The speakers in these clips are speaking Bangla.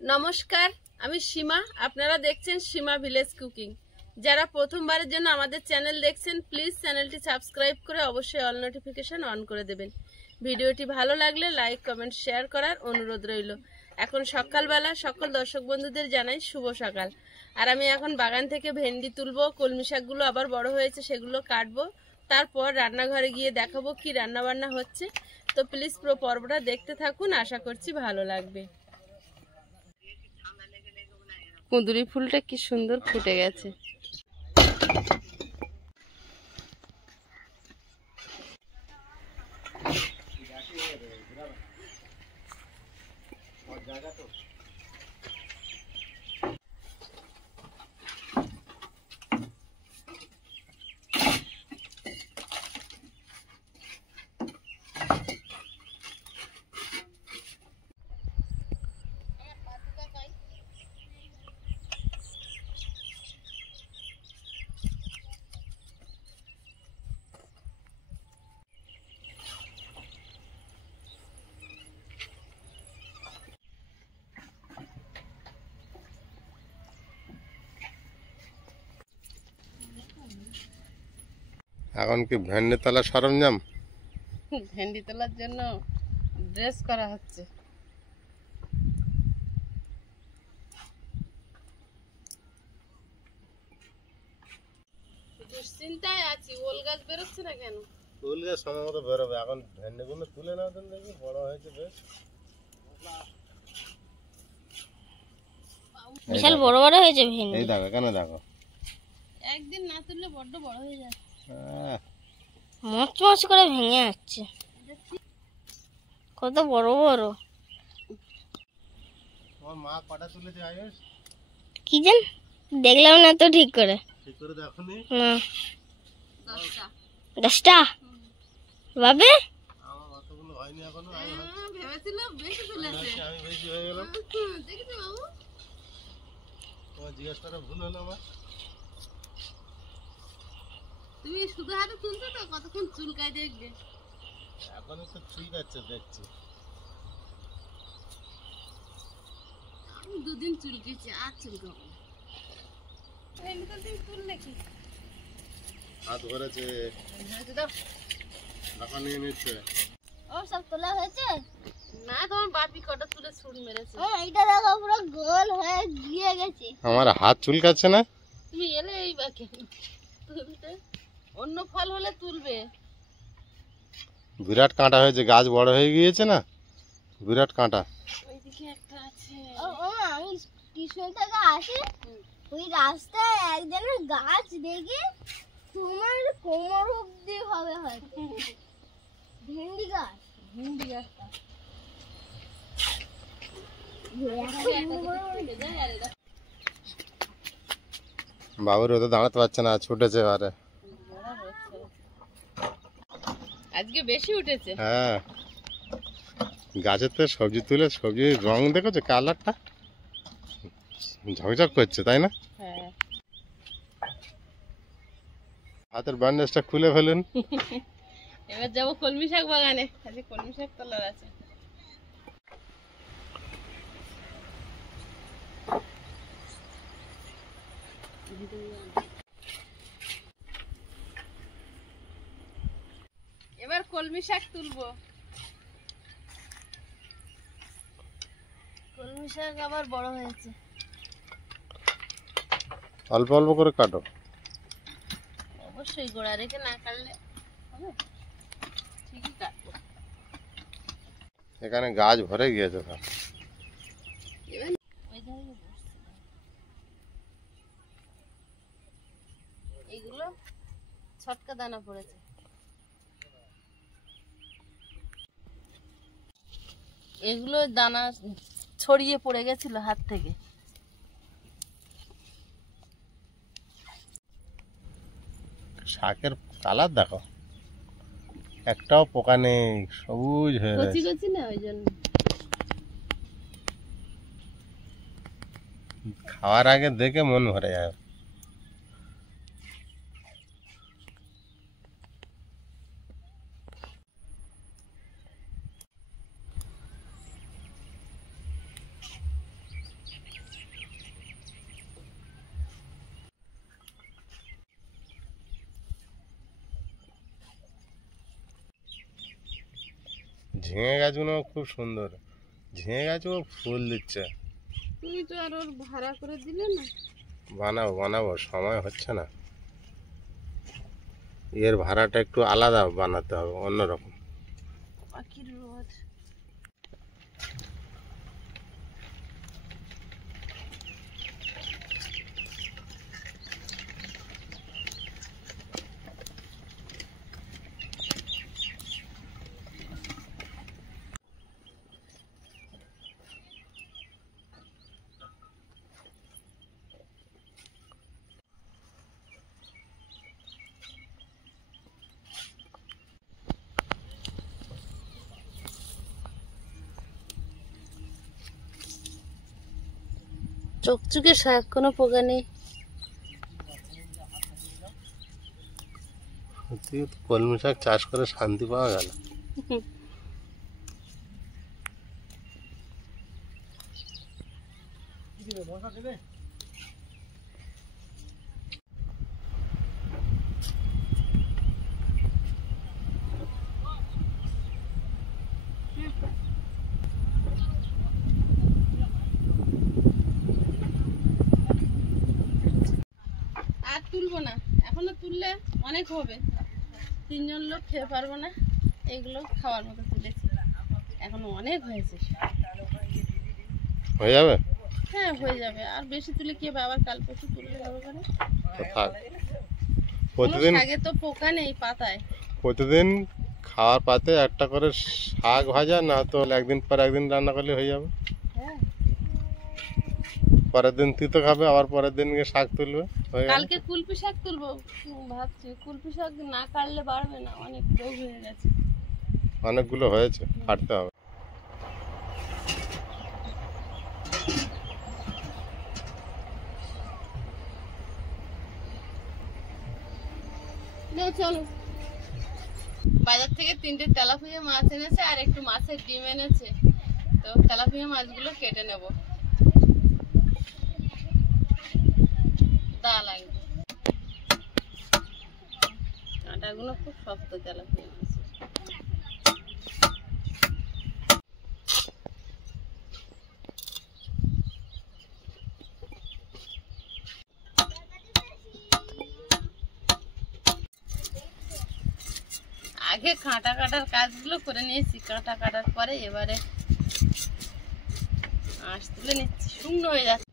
নমস্কার, আমি সীমা। আপনারা দেখছেন সীমা ভিলেজ কুকিং। যারা প্রথমবারের জন্য আমাদের চ্যানেল দেখছেন, প্লিজ চ্যানেলটি সাবস্ক্রাইব করে অবশ্যই অল নোটিফিকেশন অন করে দেবেন। ভিডিওটি ভালো লাগলে লাইক, কমেন্ট, শেয়ার করার অনুরোধ রইল। এখন সকালবেলা সকল দর্শক বন্ধুদের জানাই শুভ সকাল। আর আমি এখন বাগান থেকে ভেন্ডি তুলবো, কলমি শাকগুলো আবার বড় হয়েছে সেগুলো কাটবো, তারপর রান্নাঘরে গিয়ে দেখাবো কি রান্না বান্না হচ্ছে। তো প্লিজ পুরো পর্বটা দেখতে থাকুন, আশা করছি ভালো লাগবে। কুঁদরি ফুলটা কি সুন্দর ফুটে গেছে। এখন কি ভেন্ডি তোলার সরঞ্জাম? ভেন্ডি তোলার জন্য ড্রেস করা হচ্ছে। দুশ্চিন্তায় আছি, ওল গাছ বেরোচ্ছে না কেন? ওল গাছ সময় মতো বেরোবে। এখন ভেন্ডিগুলো তুলে নাও, দেন দেখি বড় হয়েছে বেশ। বিশাল বড় বড় হয়েছে ভেন্ডি। এই দেখো, কেন দেখো, একদিন না তুললে বড্ড বড় হয়ে যাচ্ছে। মচমচ করে ভেঙে যাচ্ছে, কত বড় বড়। তোমার মা কটা তুলেছে আয়ুষ? কি জান, দেখলাম না তো ঠিক করে। ঠিক করে দেখোনি? না, 10টা। 10টা ভাবে আমার অতগুলো হয়নি এখনো। ভেবেছিল বেশি তুলেছে। আমি বেশি হয়ে গেলাম। দেখেছো বাবু, তোমার জিজ্ঞেস করা ভুল হলো আমার। তুমি শুধু হাতে তুলছো তো, কতক্ষণ চুলকায় দেখবে। এখন তো ঠিক আছে, দেখছি। আমি দুদিন চুলকেছি, আর চুলকাবো না। তুললে কি হাত ভরেছে, ঢাকা নিয়ে নিচ্ছে। ও সব তোলা হয়েছে না, তোমার বাপি কটা তুলে ছুরি মেরেছে। ও এইটা দেখো পুরো গোল হয়ে গিয়ে গেছে। আমার হাত চুলকাচ্ছে না? তুমি এলে এই বাকি তুলতে, অন্য ফল হলে তুলবে। বিরাট কাঁটা হয়েছে, গাছ বড় হয়ে গিয়েছে না, বিরাট কাঁটা। ওইদিকে একটা আছে। ও আমি টিউশন থেকে আসি, ওই রাস্তায় একজনের গাছ দেখে তোমার কোমর অব্দি হবে হয়তো। ভেন্ডি গাছ, ভেন্ডি গাছটা বাবুর তো দাঁড়াতে পারছে না, ছুটেছে এবারে। আজকে বেশি উঠেছে। হ্যাঁ, গাছের তো সবজি তুলে, সবজির রং দেখেছো, কালারটা ঝকঝক করছে, তাই না? হ্যাঁ, হাতের ব্যান্ডেজটা খুলে ফেলুন। এবার যাবো কলমি শাক বাগানে, আজকে কলমি শাক তোলার আছে। এবার কলমি শাক তুলবো। কলমি শাক আবার বড় হয়েছে। অল্প অল্প করে কাটো। অবশ্যই গোড়া রেখে না কাটলে হবে, ঠিকই কাটবো। এখানে গাছ ভরে গিয়েছে। এবার ওই ধারে বসছি, এইগুলো ছটকা দানা পড়েছে। এগুলো দানা ছড়িয়ে পড়ে গেছিল হাত থেকে। শাকের কালার দেখো, একটাও পোকা নেই, সবুজ হয়ে কচি গেছে। কচি না, ওই জন্য। খাওয়ার আগে দেখে মন ভরে যায়। ঝিঙে গাছগুলো খুব সুন্দর, ঝিঙে গাছও ফুল দিচ্ছে। তুমি তো আর ওর ভাড়া করে দিলে না। বানাবো সময় হচ্ছে না, এর ভাড়াটা একটু আলাদা বানাতে হবে, অন্যরকম। পাখির রোদ। চকচকে শাক, কোনো পোকা নেই। সত্যি কলমি শাক চাষ করে শান্তি পাওয়া গেল। আর তুলবো না, এখনো তুললে অনেক হবে, 3 জন লোক খেয়ে পারবো না। এগুলো খাওয়ার মতো তুলেছি, এখনো অনেক হয়েছে। হয়ে যাবে? হ্যাঁ হয়ে যাবে, আর বেশি তুলে কি হবে, আবার কাল পরশু তুললে হবে মানে। তো থাক। প্রতিদিন আগে তো পোকা নেই পাতায়। প্রতিদিন খাওয়ার পাতে একটা করে শাক ভাজা, না তো একদিন পর একদিন রান্না করলে হয়ে যাবে। হ্যাঁ পরের দিন তিতো খাবে, আবার পরের দিন গিয়ে শাক তুলবে, হয়ে গেল। কালকে কুলপি শাক তুলবো ভাবছি, কুলপি শাক না কাটলে বাড়বে না, অনেক রোগ হয়ে গেছে। অনেকগুলো হয়েছে, কাটতে হবে। চলো, বাজার থেকে 3টে তেলাপিয়া মাছ এনেছে আর একটু মাছের ডিম এনেছে, তো তেলাপিয়া মাছগুলো কেটে নেব, দা লাগবে। কাঁটাগুলো খুব শক্ত তেলাপিয়া মাছ। আগে কাঁটা কাটার কাজগুলো করে নিয়েছি, কাঁটা কাটার পরে এবারে আঁশ তুলে নিচ্ছি, শুকনো হয়ে যাচ্ছে।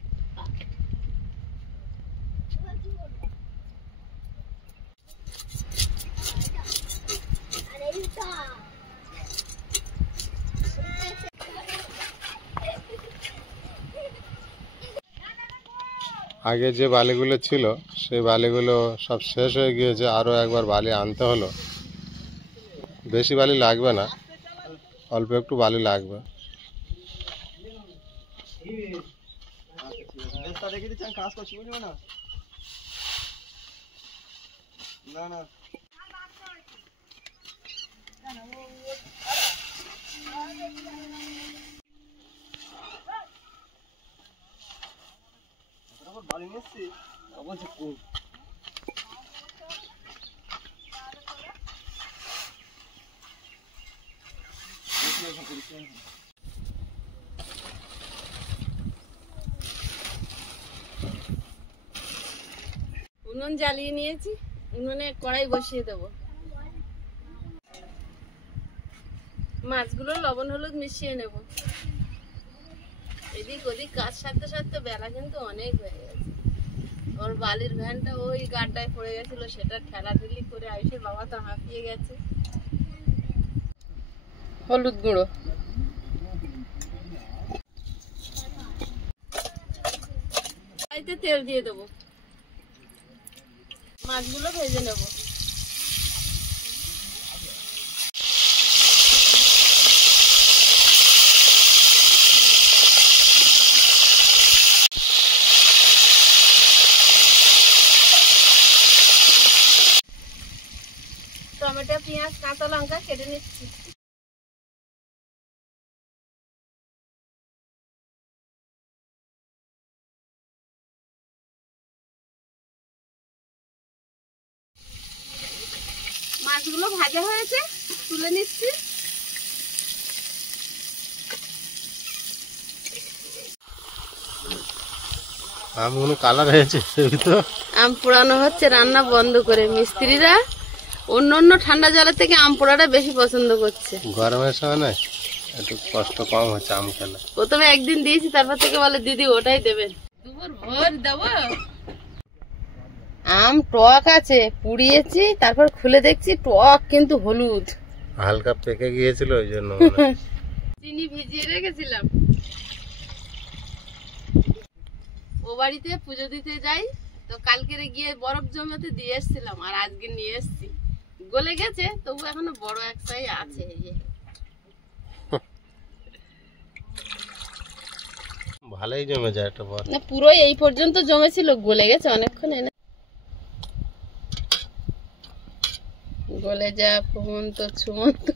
আগে যে বালিগুলো ছিল সেই বালিগুলো সব শেষ হয়ে গিয়েছে, আরও একবার বালি আনতে হলো। বেশি বালি লাগবে না, অল্প একটু বালি লাগবে। উনুন জ্বালিয়ে নিয়েছি, উনুনে কড়াই বসিয়ে দেবো। মাছগুলো লবণ হলুদ মিশিয়ে নেব। এদিক ওদিক কাজ সারতে সারতে বেলা কিন্তু অনেক হয়ে গেছে। ওর বালির ভ্যানটা ওই গাড্ডায় পড়ে গেছিল, সেটা ঠেলাঠেলি করে আয়ুষের বাবা তো হাঁপিয়ে গেছে। হলুদ গুঁড়ো, কড়াইতে তেল দিয়ে দেবো, মাছগুলো ভেজে নেব। টমেটো, পেঁয়াজ, কাঁচা লঙ্কা কেটে নিচ্ছি। মাছগুলো ভাজা হয়েছে, তুলে নিচ্ছি। আমগুলো কালার হয়েছে তো। আম পোড়ানো হচ্ছে রান্না বন্ধ করে। মিস্ত্রিরা অন্য অন্য ঠান্ডা জলের থেকে আম পোড়াটা বেশি পছন্দ করছে। গরমের সময় না একটু কষ্ট কম হচ্ছে আম খেলে। প্রথমে একদিন দিয়েছি, তারপর থেকে বলে দিদি ওটাই দেবেন। দুপুর ভোর দেবো। আম টক আছে, পুড়িয়েছি, তারপর খুলে দেখছি টক কিন্তু হলুদ। হালকা পেকে গিয়েছিল ওই জন্য। চিনি ভিজিয়ে রেখেছিলাম। ও বাড়িতে পুজো দিতে যাই তো কালকে গিয়ে বরফ জমাতে দিয়ে এসেছিলাম, আর আজকে নিয়ে এসেছি। গলে গেছে, তবু এখনো বড় একটাই আছে। ভালোই জমে যায় একটা বড়। না, পুরো এই পর্যন্ত জমেছিল, গলে গেছে অনেকক্ষণ। এনে গলে যা ফুমন্ত ছুমন্ত।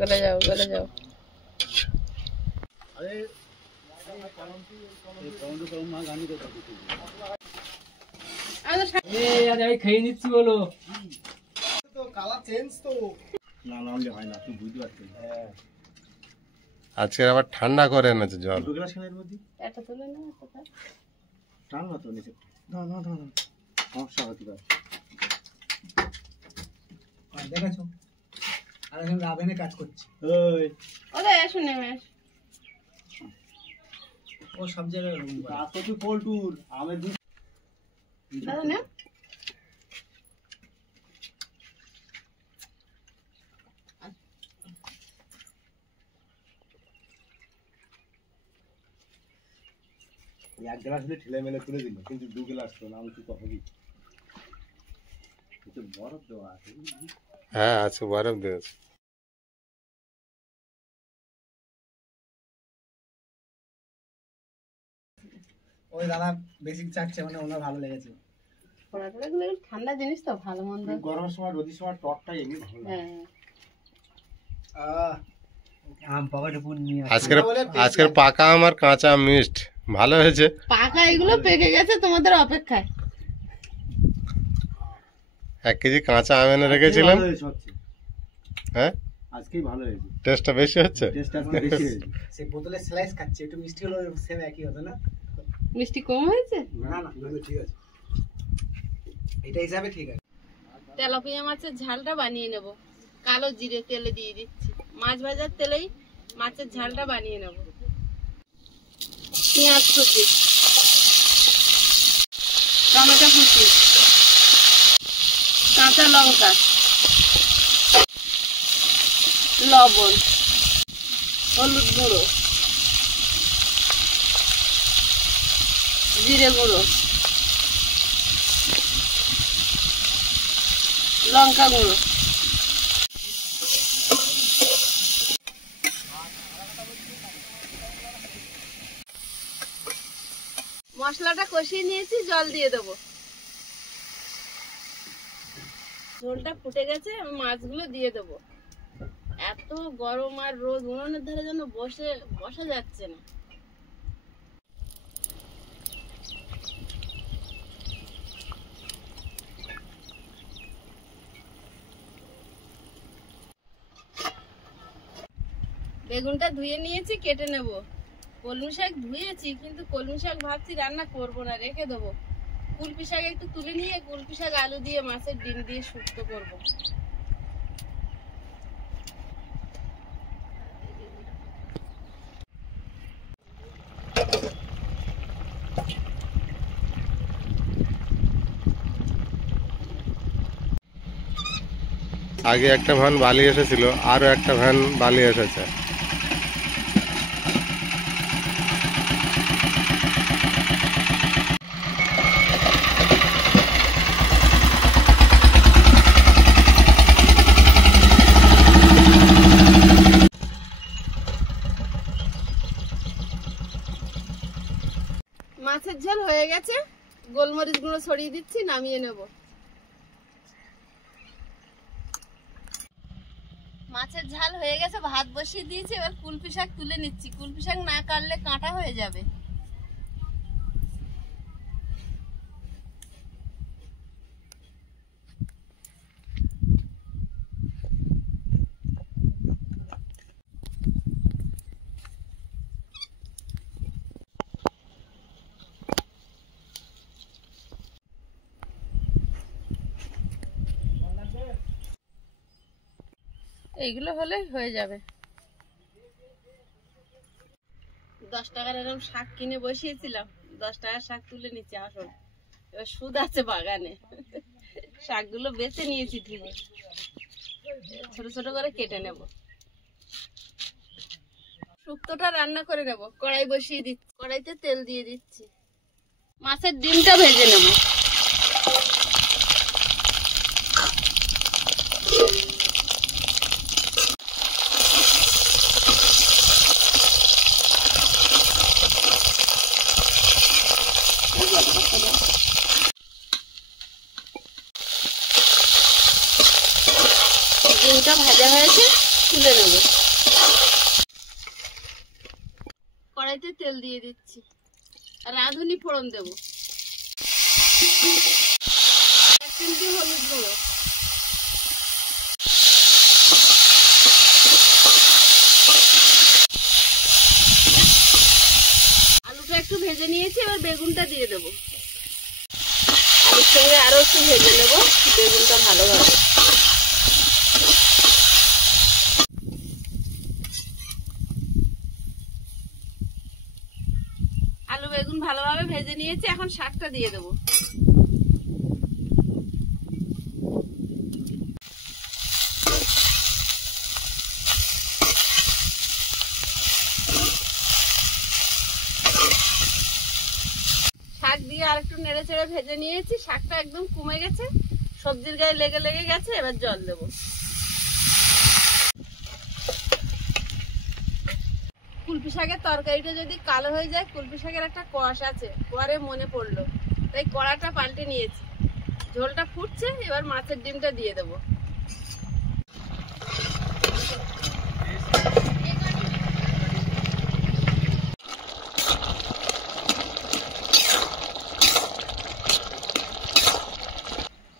গলে যাও, গলে যাও। খেয়ে নিচ্ছি বলো। আজকে আবার ঠান্ডা করে এনেছে জল। এটা তুলে নাও, দেখেছো আর এখন রাবেনে কাজ করছে। ওরে এসো, নেমে এসো। ও সব জায়গায় পল্টুর আমের দাদা নে। এক গ্লাস হলে ঠেলে মেলে তুলে দিল, কিন্তু 2 গ্লাস তো আমি কি করি? বরফ দেওয়া আছে। হ্যাঁ আছে, বরফ দিয়েছে। ওই দাদা বেশি চাচ্ছে, মানে ওনার ভালো লেগেছে। ঠান্ডা জিনিস তো ভালো মন্দ। গরমের সময় রোদের সময় টকটা এমনি ভালো লাগে। হ্যাঁ, আম পকেটে পুন নিয়ে আজকের পাকা আম আর কাঁচা আম মিক্সড ভালো হয়েছে। পাকা এগুলো পেকে গেছে তোমাদের অপেক্ষায়। 1 কেজি কাঁচা আম এনে রেখেছিলাম। হ্যাঁ আজকেই ভালো হয়েছে, টেস্টটা বেশি হচ্ছে। টেস্ট এখন বেশি হয়েছে। সেই বোতলে স্লাইস খাচ্ছে, একটু মিষ্টি হলো সেম একই হতো না? মিষ্টি কম হয়েছে? না না, ঠিক আছে, এটা হিসাবে ঠিক আছে। তেলাপিয়া মাছের ঝালটা বানিয়ে নেব। কালো জিরে তেলে দিয়ে দিচ্ছি। মাছ ভাজার তেলেই মাছের ঝালটা বানিয়ে নেব। পেঁয়াজ কুচি, টমেটো কুচি, কাঁচা লঙ্কা, লবণ, হলুদ গুঁড়ো, জিরে গুঁড়ো, লঙ্কা গুঁড়ো। মশলাটা কষিয়ে নিয়েছি, জল দিয়ে দেবো। ঝোলটা ফুটে গেছে, মাছগুলো দিয়ে দেবো। এত গরম আর রোদ, উনুনের ধারে যেন বসা যাচ্ছে না। বেগুনটা ধুয়ে নিয়েছি, কেটে নেব। কলমি শাক ধুয়েছি, কিন্তু কলমি শাক ভাবছি রান্না করব না, রেখে দেবো। কুলপি শাক একটু তুলে নিয়ে কুলপি শাক আলু দিয়ে মাছের ডিম দিয়ে শুক্তো করব। আগে একটা ভ্যান বালি এসেছিল, আরো একটা ভ্যান বালি এসেছে। মাছের ঝোল হয়ে গেছে, গোলমরিচ গুঁড়ো ছড়িয়ে দিচ্ছি, নামিয়ে নেব। মাছের ঝাল হয়ে গেছে, ভাত বসিয়ে দিয়েছি। এবার কুলপি শাক তুলে নিচ্ছি। কুলপি শাক না কাটলে কাঁটা হয়ে যাবে। এইগুলো হলে হয়ে যাবে। 10 টাকার এরকম শাক কিনে বসিয়েছিলাম, 10 টাকার শাক তুলে নিচ্ছি। আসল এবার সুদ আছে বাগানে, শাকগুলো বেছে নিয়েছি ঠিক, ছোট ছোট করে কেটে নেব। শুক্তোটা রান্না করে নেব। কড়াই বসিয়ে দিচ্ছি, কড়াইতে তেল দিয়ে দিচ্ছি। মাছের ডিমটা ভেজে নেব। ডিমটা ভাজা হয়েছে, তুলে নেব। কড়াইতে তেল দিয়ে দিচ্ছি, রাঁধুনি ফোড়ন দেব। 1 চিমটি হলুদ গুঁড়ো, আলুটা একটু ভেজে নিয়েছি, এবার বেগুনটা দিয়ে দেব। আলুর সঙ্গে আরো একটু ভেজে নেব বেগুনটা ভালোভাবে। আলু বেগুন ভালোভাবে ভেজে নিয়েছি, এখন শাকটা দিয়ে দেবো। শাক দিয়ে আর একটু নেড়ে চেড়ে ভেজে নিয়েছি, শাকটা একদম কমে গেছে, সবজির গায়ে লেগে লেগে গেছে। এবার জল দেবো। কুলপি শাকের তরকারিটা যদি কালো হয়ে যায়, কুলপি শাকের একটা কষ আছে, পরে মনে পড়লো, তাই কড়াটা পাল্টে নিয়েছি। ঝোলটা ফুটছে, এবার মাছের ডিমটা দিয়ে দেবো।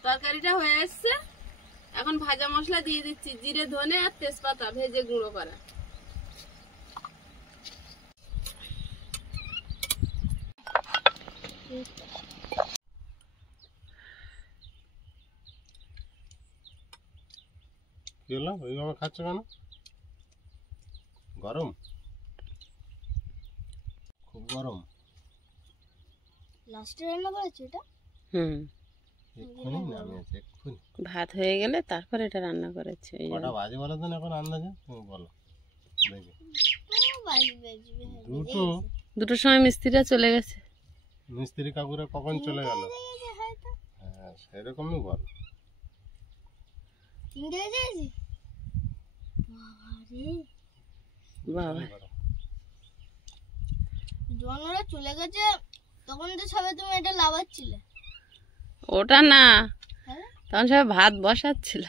তরকারিটা হয়ে এসছে, এখন ভাজা মশলা দিয়ে দিচ্ছি, জিরে ধনে আর তেজপাতা ভেজে গুঁড়ো করা। কি হলো ওইভাবে খাচ্ছ কেন? গরম, খুব গরম। লাস্টে রান্না করেছো এটা? এক্ষুনি নামিয়েছে, এক্ষুনি। ভাত হয়ে গেলে তারপর এটা রান্না করেছে। কটা বাজে বলো তো এখন আন্দাজে, তুমি বলো দেখি। দুটো। 2টোর সময় মিস্ত্রিরা চলে গেছে। মিস্ত্রি কাকুরা কখন চলে গেল? হ্যাঁ সেরকমই বল। 3টে বেজে গেছে। বাবা যখন ওরা চলে গেছে তখন তো সবাই তুমি এটা লাভাচ্ছিলে। ওটা না, হ্যাঁ তখন সবাই ভাত বসাচ্ছিল।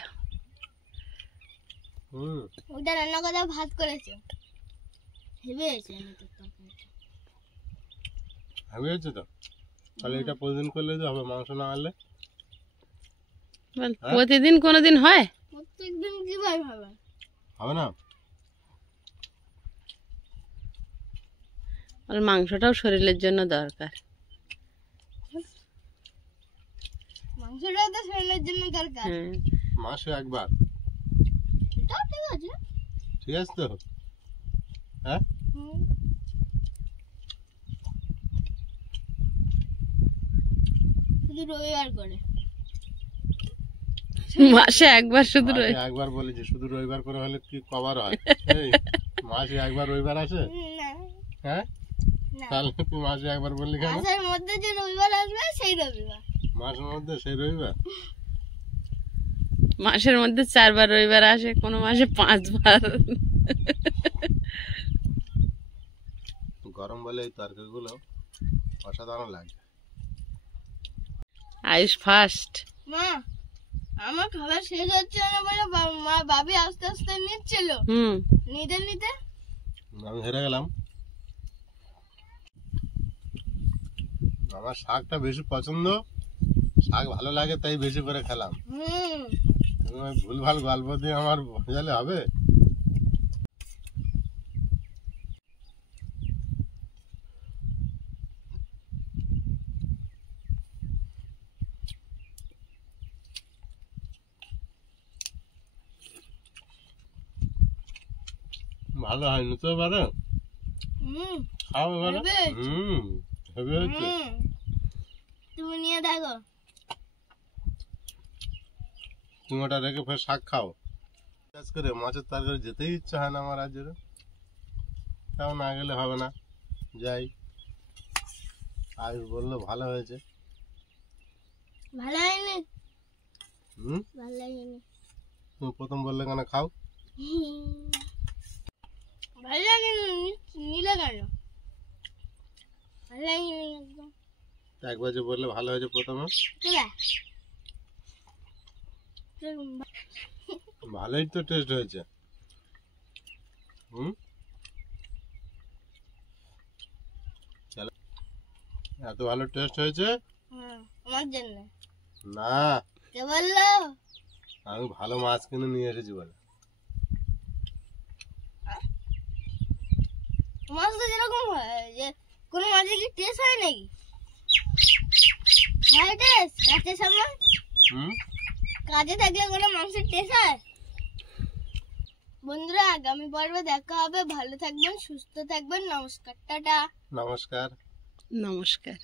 ওটা রান্না করে ভাত করেছে, হেভি হয়েছে। হেভি হয়েছে তো, তাহলে এটা প্রতিদিন করলে তো হবে, মাংস না আনলে প্রতিদিন কোনোদিন হয়? প্রত্যেকদিন কিভাবে হবে? হবে না। আর মাংসটাও শরীরের জন্য দরকার। মাংসটাও তো শরীরের জন্য দরকার। মাসে একবার, সেটাও ঠিক আছে। ঠিক আছে তো? হ্যাঁ শুধু রবিবার করে, মাসে একবার শুধু মাসে একবার বলেছি, শুধু রবিবার করে হলে কি কবার হয়? এই মাসে একবার রবিবার আছে? না হ্যাঁ তাহলে তুই মাসে একবার বললি কেন? মাসের মধ্যে যে রবিবার আসবে সেই রবিবার। মাসের মধ্যে সেই রবিবার? মাসের মধ্যে 4 বার রবিবার আসে, কোনো মাসে 5 বার। গরম বলে এই তরকারিগুলো অসাধারণ লাগে। আইস ফার্স্ট। মা আমার খাবার শেষ হচ্ছে না বলে মা ভাবি আস্তে আস্তে নিচ্ছিল, নিতে নিতে আমি হেরে গেলাম। আমার শাকটা বেশি পছন্দ, শাক ভালো লাগে তাই বেশি করে খেলাম। তুমি ভুলভাল গল্প দিয়ে আমার বোঝালে হবে? ভালো হয়নি তো এবারে, হুম খাও এবারে। হেভি হয়েছে। হেভি হয়েছে। তুমি নিয়ে দেখো। তুমি ওটা রেখে ফের শাক খাও। কাজ করে মাছের তরকারি যেতেই ইচ্ছা হয় না আমার আজ। তাও না গেলে হবে না, যাই। আয়ুষ বললো ভালো হয়েছে। ভালো হয়নি, হুম, ভালো লাগেনি। তুমি প্রথম বললে কেন খাও? ভালো লাগেনি, নিলে কেন? ভালো লাগেনি একদম। একবার যে বললে ভালো হয়েছে প্রথমে। ভালোই তো টেস্ট হয়েছে। হুম, চলো, এত ভালো টেস্ট হয়েছে। আমার জন্য না, কে বললো? আমি ভালো মাছ কিনে নিয়ে এসেছি বলে। মাছ তো যেরকম হয়, যে কোনো মাছে কি টেস্ট হয় নাকি? হয় টেস্ট কাঁচের সামনে, হুম, কাজে থাকলে কোনো মাংসের টেস্ট হয়? বন্ধুরা, আগামী পর্বে দেখা হবে। ভালো থাকবেন, সুস্থ থাকবেন। নমস্কার, টাটা। নমস্কার। নমস্কার।